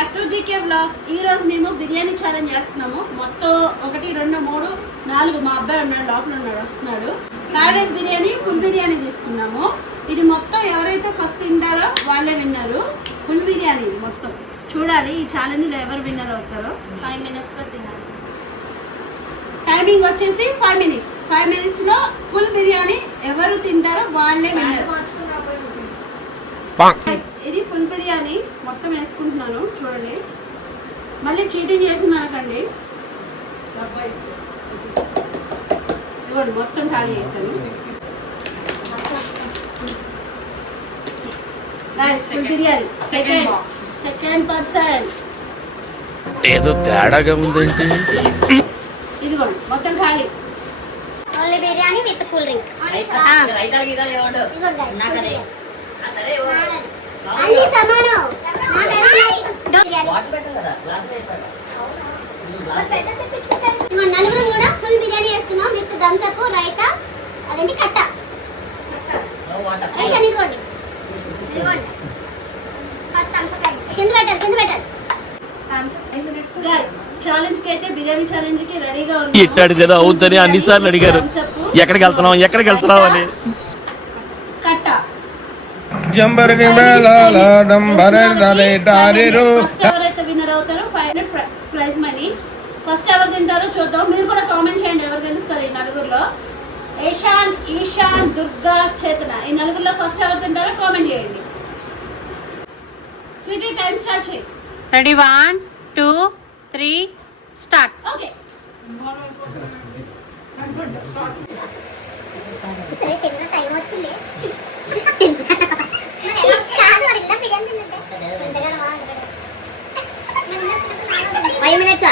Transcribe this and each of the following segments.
Back to GK vlogs. ఈ రోజు మేము బిర్యానీ ఛాలెంజ్ చేస్తున్నాము. మొత్తం 1 2 3 4 మా అబ్బాయి ఉన్నాడు, లోపల ఉన్నాడు, వస్తున్నాడు. ప్యారడైజ్ బిర్యానీ ఫుల్ బిర్యానీ తీసుకున్నాము. ఇది మొత్తం ఎవరైతే ఫస్ట్ తింటారో వాళ్ళే విన్నారు. ఫుల్ బిర్యానీ ఇది మొత్తం. చూడాలి ఈ ఛాలెంజ్లో ఎవరు విన్నర్ అవుతారో. 5 minutes లో తినాలి. టైమింగ్ వచ్చేసి 5 minutes. 5 minutes లో ఫుల్ బిర్యానీ ఎవరు తింటారో వాళ్ళే విన్నర్. ఇది ఫుల్ బిర్యానీ మొత్తం వేసుకుంటున్నాను చూడండి. మళ్ళీ చీటింగ్ చేసింది అనకండి. ఇదిగోండి మొత్తం ఖాళీ చేశాను. Full biryani second person. ఏదో తేడాగా ఉందండి. ఇదిగోండి మొత్తం ఖాళీ. Only biryani with cool drink. అన్ని సమానం. నలుగురు కూడా ఫుల్ బిర్యానీ వేసుకున్నాం విత్ థమ్స్ అప్, రైతా, అదేంటి కట్ట. ఫస్ట్ థమ్స్ అప్ కింద పెట్టాలి. ఛాలెంజ్ కి అయితే బిర్యానీ ఛాలెంజ్ కి రెడీగా ఇట్టాడు కదా అవుద్దని అన్నిసార్లు అడిగారు. ఎక్కడికి వెళ్తున్నావు అని. కట్ట ఎవరైతే విన్నర్ అవుతారో 500 ప్రైజ్ మనీ. ఫస్ట్ ఎవరు తింటారో చూద్దాం. మీరు కూడా కామెంట్ చేయండి ఎవరు గెలుస్తారు ఈ నలుగురులో. ఏషాన్, ఈశాన్, దుర్గా, చేతన ఈ నలుగురులో ఫస్ట్ ఎవరు తింటారో కామెంట్ చేయండి. స్వీటీ టైం స్టార్ట్ చేయి. Ready 1 2 3 start. ఓకే టైం వచ్చింది. 5 minutes.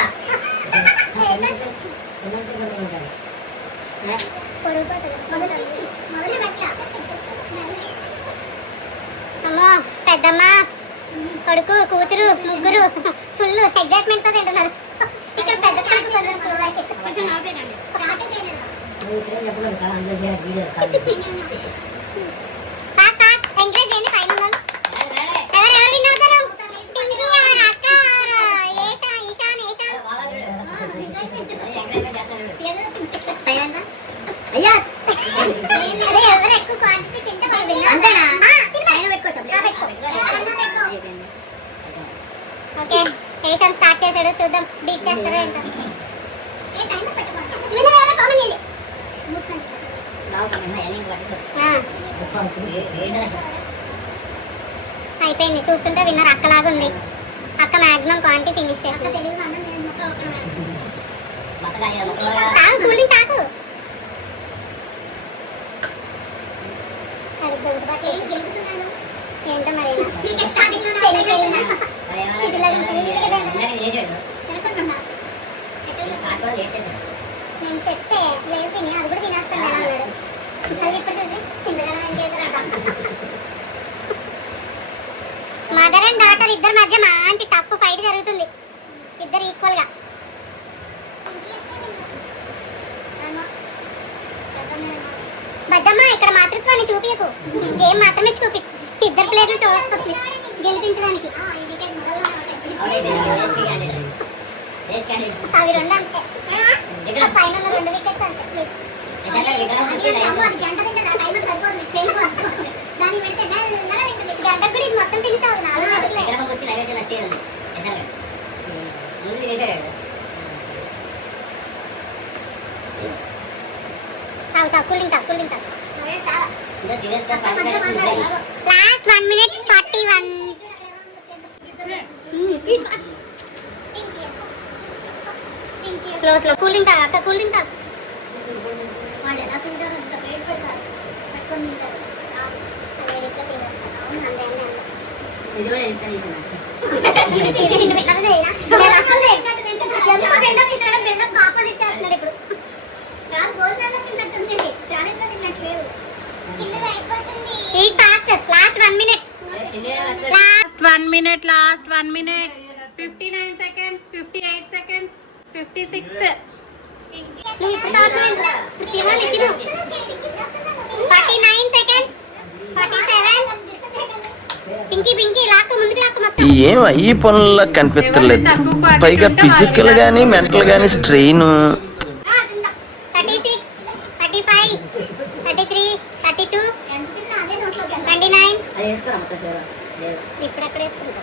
అమ్మో పెద్దమ్మ కొడుకు కూతురు ముగ్గురు ఫుల్ ఎగ్జైట్మెంట్ తో తింటున్నారు. ఇక్కడ పెద్ద ఓకే ఏషాన్ స్టార్ట్ చేశాడు. చూద్దాం బీట్ చేస్తారో ఏంటో. అయిపోయింది. చూస్తుంటే విన్నర్ అక్కలాగా ఉంది. అక్క మాక్సిమం క్వాంటిటీ ఫినిష్ చేస్తుంది. కూలింగ్ తాకు. ఏంటో మరి నేను చెప్తే లేదు తిని అది కూడా తినేస్తాను ఎలా ఉన్నాడు. అది ఇప్పుడు చూసి మదర్ అండ్ డాటర్ ఇద్దరి మధ్య మంచి టఫ్ ఫైట్ జరుగుతుంది. ఇద్దరు ఈక్వల్ గా. బద్దమ్మ ఇక్కడ మాతృత్వాన్ని చూపించకు, గేమ్ మాత్రమే చూపించు. ఇద్దరు ప్లేట్లు చూస్తుంది గెలిపించడానికి. అవి రెండు అంతే. పైన 2 వికెట్స్ అంతే. గంటకు కూడా ఇది మొత్తం ఫినిష్ అవుతుంది. 4 కూలింగ్ తాకు. Last 1 minute 41. స్లో కూలింగ్ తాగు అక్క, కూలింగ్ తాగు. Last 1 minute 59 seconds 58 seconds 56. 49 seconds 47 Pinky Pinky లాక్క ముందుకు లాక్క మొత్తం. ఏం ఈ పనుల్లో కనిపించలేదు, పైగా ఫిజికల్ గానీ మెంటల్ గానీ స్ట్రెయిన్. 36 35 33 32 29 ఇప్పుడు ఎక్కడ వేసుకుంటా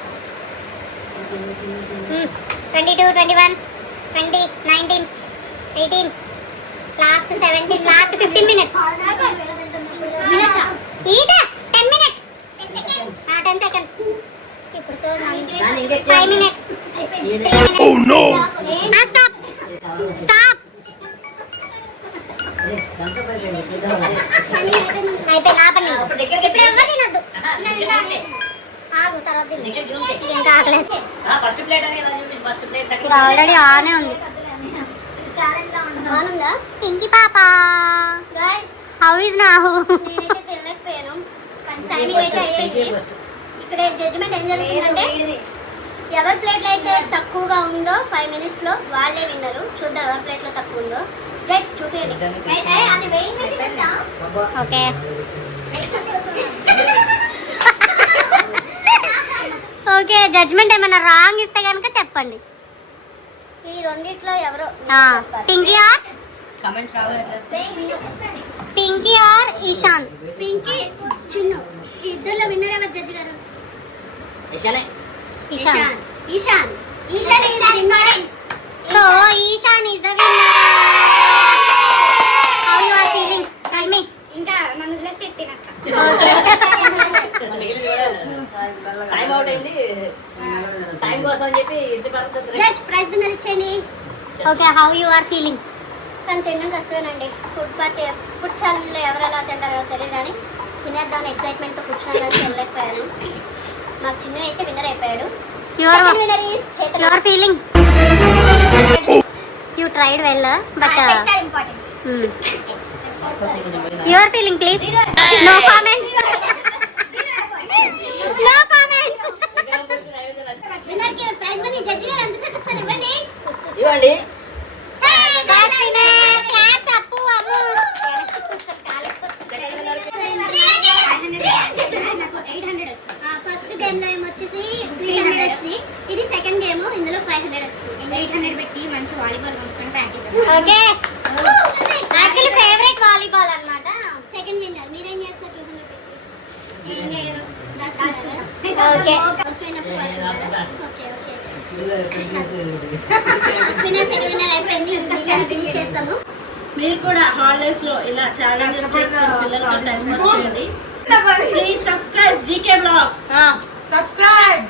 22 21 20 19 18 లాస్ట్ 17 లాస్ట్ 15 మినిట్స్ ఈట 10 మినిట్స్ 10 సెకండ్స్ ఇప్పుడు so 5 minutes Oh no! Stop stop అయిపోయింది ఆపండి ఇప్పుడు ఎవరు తినొద్దు ఆగు తర్వాత తిను. ఇంకా ఆకలేస్తే ఆల్రెడీ ఆనే ఉంది ఆన్ ఉందా పింకీ పాప హౌ ఇస్ నాహు టైమింగ్ అయితే అయిపోయింది. ఇక్కడ జడ్జిమెంట్ ఏం జరుగుతుందంటే ఎవరి ప్లేట్లో అయితే తక్కువగా ఉందో 5 మినిట్స్ లో వాళ్ళే విన్నరు. చూద్దాం ఎవరి ప్లేట్ లో తక్కువ ఉందో. జడ్జ్ చూపించండి. ఓకే ఓకే జడ్జ్మెంట్ ఏమైనా రాంగ్ ఇస్తే కనుక చెప్పండి. ఈ రెండిట్లో ఎవరో పింకీ ఆర్ పింకీ ఆర్ ఈశాన్. పింకీ చిన్ను ఈ ఇద్దరిలో విన్నర్ ఎవరు జడ్జి గారు? Ishan Ishan Ishan Ishan is the winner. So Ishan is the winner. How you are feeling tell me. ఇంకా నన్ను వదిలేస్తే తినేస్తా. ఓకే టైం అవుట్ అయింది, టైం కోసం అని చెప్పి ఇంటి పరంగా జడ్జ్ ప్రైజ్ విన్నర్ ఇచ్చేయండి. Okay how you are feeling. కానీ తినడం కష్టమేనండి. ఫుడ్ ఛానల్లో ఎవరు ఎలా తింటారో తెలియదు కానీ తినేద్దామని ఎక్సైట్మెంట్తో కూర్చున్నాను కానీ వెళ్ళలేకపోయాను. మాకు చిన్న అయితే విన్నర్ అయిపోయాడు. Your winner is Chetan. Your feeling you tried well but important. Your feeling please. No comments no comments. విన్నర్కి ప్రైజ్ మనీ జడ్జి గారు ఎంతసేపు ఇస్తారు ఇవ్వండి. ఇవ్వండి. That's winner. క్లాప్స్ అప్పు అమ్ము. ఫస్ట్ గేమ్ లో ఏమొచ్చేసి 300 వచ్చినాయి. ఇది సెకండ్ గేమ్, ఇందులో 500 వచ్చినాయి. 800 పెట్టి మంచి వాలీబాల్ కొనుక్కొని practice. Okay actually favourite volleyball అన్నమాట. సెకండ్ విన్నర్ మీరేం చేస్తారు? 200 పెట్టి ఓకే ఫస్ట్ విన్నప్పుడు okay okay first winner second winner అయిపోయింది. బిర్యానీ ఫినిష్ చేస్తాము. మీరు కూడా హాలిడేస్ లో ఇలా ఛాలెంజెస్ చేసుకుని పిల్లలతో టైం పాస్ చేయండి. Please subscribe GK blogs. Subscribe